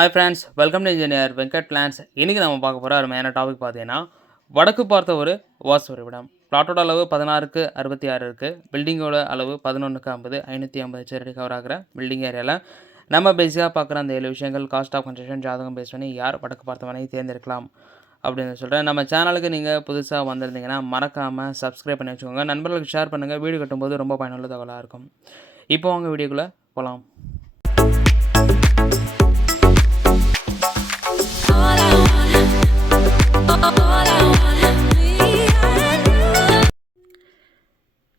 Hi friends, welcome to engineer Venkat plans. இன்றைக்கி நம்ம பார்க்க போகிற அருமையான டாபிக் பார்த்தீங்கன்னா, வடக்கு பார்த்த ஒரு வாஸ்து வரைபடம். பிளாட்டோட அளவு 16க்கு 66 இருக்குது. பில்டிங்கோட அளவு 11க்கு 50, 550 சதுரடி கவர் ஆகிற பில்டிங் ஏரியாவில் நம்ம பேசிக்காக பார்க்குற அந்த 7 விஷயங்கள், காஸ்ட் ஆஃப் கன்ஸ்ட்ரக்ஷன், ஜாதகம் பேஸ் பண்ணி யார் வடக்கு பார்த்தவனை தேர்ந்தெடுக்கலாம் அப்படின்னு சொல்கிறேன். நம்ம சேனலுக்கு நீங்கள் புதுசாக வந்திருந்தீங்கன்னா மறக்காமல் சப்ஸ்கிரைப் பண்ணி வச்சுக்கோங்க. நண்பர்களுக்கு ஷேர் பண்ணுங்கள். வீடியோ கட்டும்போது ரொம்ப பயனுள்ள தகவலாக இருக்கும். இப்போ அவங்க வீடியோக்குள்ளே போகலாம்.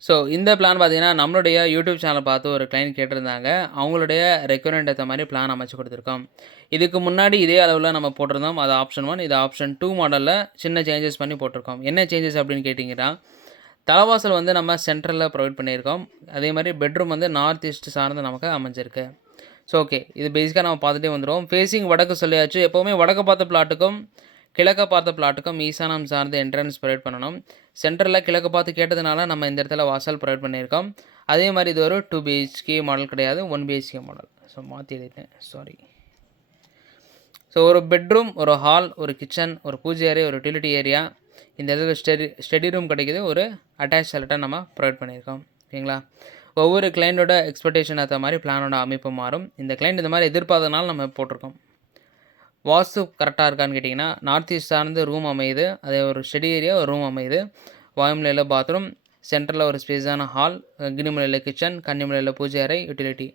ஸோ இந்த பிளான் பார்த்தீங்கன்னா, நம்மளுடைய யூடியூப் சேனலை பார்த்து ஒரு கிளைண்ட் கேட்டிருந்தாங்க. அவங்களுடைய ரெக்வயர்மெண்ட் ஏற்ற மாதிரி பிளான் அமைச்சு கொடுத்துருக்கோம். இதுக்கு முன்னாடி இதே அளவில் நம்ம போட்டிருந்தோம். அது ஆப்ஷன் 1, இது ஆப்ஷன் 2 மாடலில் சின்ன சேஞ்சஸ் பண்ணி போட்டிருக்கோம். என்ன சேஞ்சஸ் அப்படின்னு கேட்டிங்கன்னா, தலைவாசல் வந்து நம்ம சென்ட்ரலில் ப்ரொவைட் பண்ணியிருக்கோம். அதே மாதிரி பெட்ரூம் வந்து நார்த் ஈஸ்ட் சார்ந்து நமக்கு அமைஞ்சிருக்கு. ஸோ ஓகே, இது பேசிக்காக நம்ம பார்த்துட்டே வந்துடுவோம். ஃபேஸிங் வடக்கு சொல்லியாச்சு. எப்போவுமே வடக்கு பார்த்த பிளாட்டுக்கும் கிழக்க பார்த்த பிளாட்டுக்கும் ஈசானம் சார்ந்த என்ட்ரன்ஸ் ப்ரொவைட் பண்ணணும். சென்டரில் கிழக்கு பார்த்து கேட்டதுனால நம்ம இந்த இடத்துல வாசல் ப்ரொவைட் பண்ணியிருக்கோம். அதே மாதிரி இது ஒரு 2 BHK மாடல் கிடையாது, 1 BHK மாடல். ஸோ மாற்றி எழுதிட்டேன், சாரி. ஸோ ஒரு பெட்ரூம், ஒரு ஹால், ஒரு கிச்சன், ஒரு பூஜை ஏரியா, ஒரு யூட்டிலிட்டி ஏரியா, இந்த இடத்துல ஸ்டடி ரூம் கிடைக்கிது. ஒரு அட்டாச் ஷெல்ட்டர் நம்ம ப்ரொவைட் பண்ணியிருக்கோம். ஓகேங்களா? ஒவ்வொரு கிளைண்டோட எக்ஸ்பெக்டேஷன் ஏற்ற மாதிரி பிளானோட அமைப்பு மாறும். இந்த கிளைண்ட் இந்த மாதிரி எதிர்பார்த்ததுனால நம்ம போட்டிருக்கோம். வாஸ்து கரெக்டாக இருக்கான்னு கேட்டிங்கன்னா, நார்த் ஈஸ்ட் சார்ந்து ரூம் அமையுது. அதே ஒரு ஸ்டடி ஏரியா, ஒரு ரூம் அமையுது. வாயுமலையில் பாத்ரூம், சென்டரில் ஒரு ஸ்பேஸான ஹால், கினிமலையில் கிச்சன், கன்னிமலையில் பூஜை அறை, யூட்டிலிட்டி.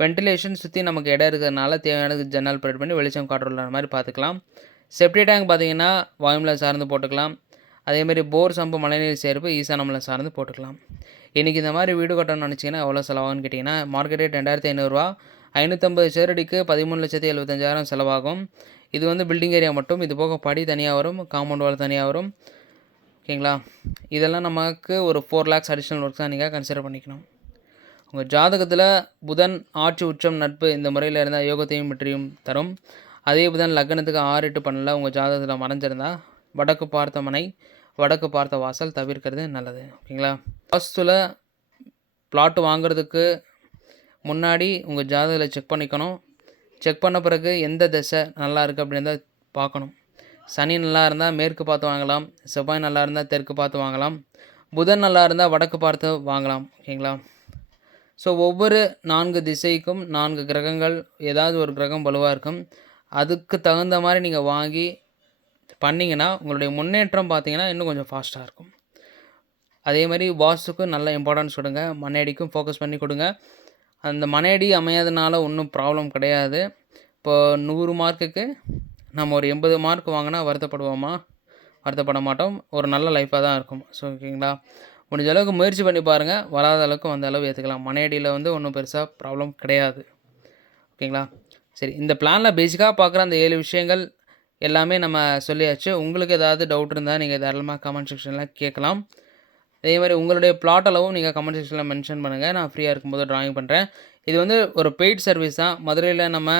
வென்டிலேஷன் சுற்றி நமக்கு இடம் இருக்கிறதுனால தேவையான ஜன்னல் ப்ரொவைட் பண்ணி வெளிச்சம் காற்றுள்ள மாதிரி பார்த்துக்கலாம். செப்டி டேங்க் பார்த்திங்கன்னா வாயுமலை சார்ந்து போட்டுக்கலாம். அதேமாதிரி போர் சம்பு மழைநீர் சேர்ப்பு ஈசானமலை சார்ந்து போட்டுக்கலாம். இன்றைக்கி இந்த மாதிரி வீடு கட்டணும்னு நினச்சிங்கன்னா எவ்வளோ செலவாகுன்னு கேட்டிங்கன்னா, மார்க்கெட் ரேட் 2500 550 சதுரடிக்கு 13,75,000 செலவாகும். இது வந்து பில்டிங் ஏரியா மட்டும். இது போக படி தனியாக வரும், காம்பவுண்ட் வால் தனியாக வரும். ஓகேங்களா? இதெல்லாம் நமக்கு ஒரு 4 lakhs அடிஷ்னல் ஒர்க் தான் நீங்கள் கன்சிடர் பண்ணிக்கணும். உங்கள் ஜாதகத்தில் புதன் ஆட்சி உச்சம் நட்பு இந்த முறையில் இருந்தால் யோகத்தையும் வெற்றியும் தரும். அதே புதன் லக்னத்துக்கு 6, 8, 12 உங்கள் ஜாதகத்தில் மறைஞ்சிருந்தால் வடக்கு பார்த்த மனை, வடக்கு பார்த்த வாசல் தவிர்க்கிறது நல்லது. ஓகேங்களா? வாஸ்துவில் பிளாட் வாங்குறதுக்கு முன்னாடி உங்கள் ஜாதகத்தில் செக் பண்ணிக்கணும். செக் பண்ண பிறகு எந்த திசை நல்லா இருக்குது அப்படின்னு தான் பார்க்கணும். சனி நல்லா இருந்தால் மேற்கு பார்த்து வாங்கலாம். செவ்வாய் நல்லா இருந்தால் தெற்கு பார்த்து வாங்கலாம். புதன் நல்லா இருந்தால் வடக்கு பார்த்து வாங்கலாம். ஓகேங்களா? ஸோ ஒவ்வொரு 4 திசைக்கும் 4 கிரகங்கள், ஏதாவது ஒரு கிரகம் வலுவாக இருக்கும். அதுக்கு தகுந்த மாதிரி நீங்கள் வாங்கி பண்ணிங்கன்னா உங்களுடைய முன்னேற்றம் பார்த்தீங்கன்னா இன்னும் கொஞ்சம் ஃபாஸ்ட்டாக இருக்கும். அதே மாதிரி வாஸ்துக்கும் நல்ல இம்பார்ட்டன்ஸ் கொடுங்க. மனையடிக்கும் ஃபோக்கஸ் பண்ணி கொடுங்க. அந்த மனையடி அமையாதனால ஒன்றும் ப்ராப்ளம் கிடையாது. இப்போ 100 மார்க்குக்கு நம்ம ஒரு 80 மார்க் வாங்கினா வருத்தப்படுவோமா? வருத்தப்பட மாட்டோம். ஒரு நல்ல லைஃபாக தான் இருக்கும். ஸோ ஓகேங்களா? முடிஞ்ச அளவுக்கு முயற்சி பண்ணி பாருங்கள். வராத அளவுக்கு வந்த அளவு ஏற்றுக்கலாம். மனையடியில் வந்து ஒன்றும் பெருசாக ப்ராப்ளம் கிடையாது. ஓகேங்களா? சரி, இந்த பிளானில் பேசிக்காக பார்க்குற அந்த 7 விஷயங்கள் எல்லாமே நம்ம சொல்லியாச்சு. உங்களுக்கு ஏதாவது டவுட் இருந்தால் நீங்கள் தாராளமாக கமெண்ட் செக்ஷனில் கேட்கலாம். அதே மாதிரி உங்களுடைய பிளாட் அளவும் நீங்கள் கமெண்ட் செக்ஷனில் மென்ஷன் பண்ணுங்கள். நான் ஃப்ரீயாக இருக்கும்போது ட்ராயிங் பண்ணுறேன். இது வந்து ஒரு பெய்ட் சர்வீஸ் தான். மதுரையில் நம்ம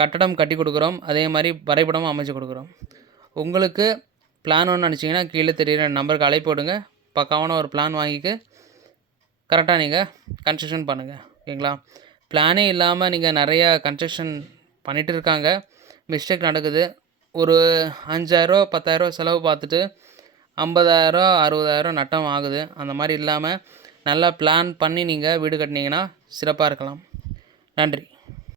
கட்டடம் கட்டி கொடுக்குறோம். அதே மாதிரி வரைபடமும் அமைச்சு கொடுக்குறோம். உங்களுக்கு பிளான் ஒன்று நினச்சிங்கன்னா கீழே தெரிகிற நம்பருக்கு அழைப்பு விடுங்க. பக்காவான ஒரு பிளான் வாங்கிக்க கரெக்டாக நீங்கள் கன்ஸ்ட்ரக்ஷன் பண்ணுங்கள். ஓகேங்களா? பிளானே இல்லாமல் நீங்கள் நிறையா கன்ஸ்ட்ரக்ஷன் பண்ணிகிட்டு இருக்காங்க. மிஸ்டேக் நடக்குது. ஒரு 5,000 10,000 செலவு பார்த்துட்டு 50,000 60,000 நட்டம் ஆகுது. அந்த மாதிரி இல்லாமல் நல்லா பிளான் பண்ணி நீங்கள் வீடு கட்டினீங்கன்னா சிறப்பாக இருக்கலாம். நன்றி.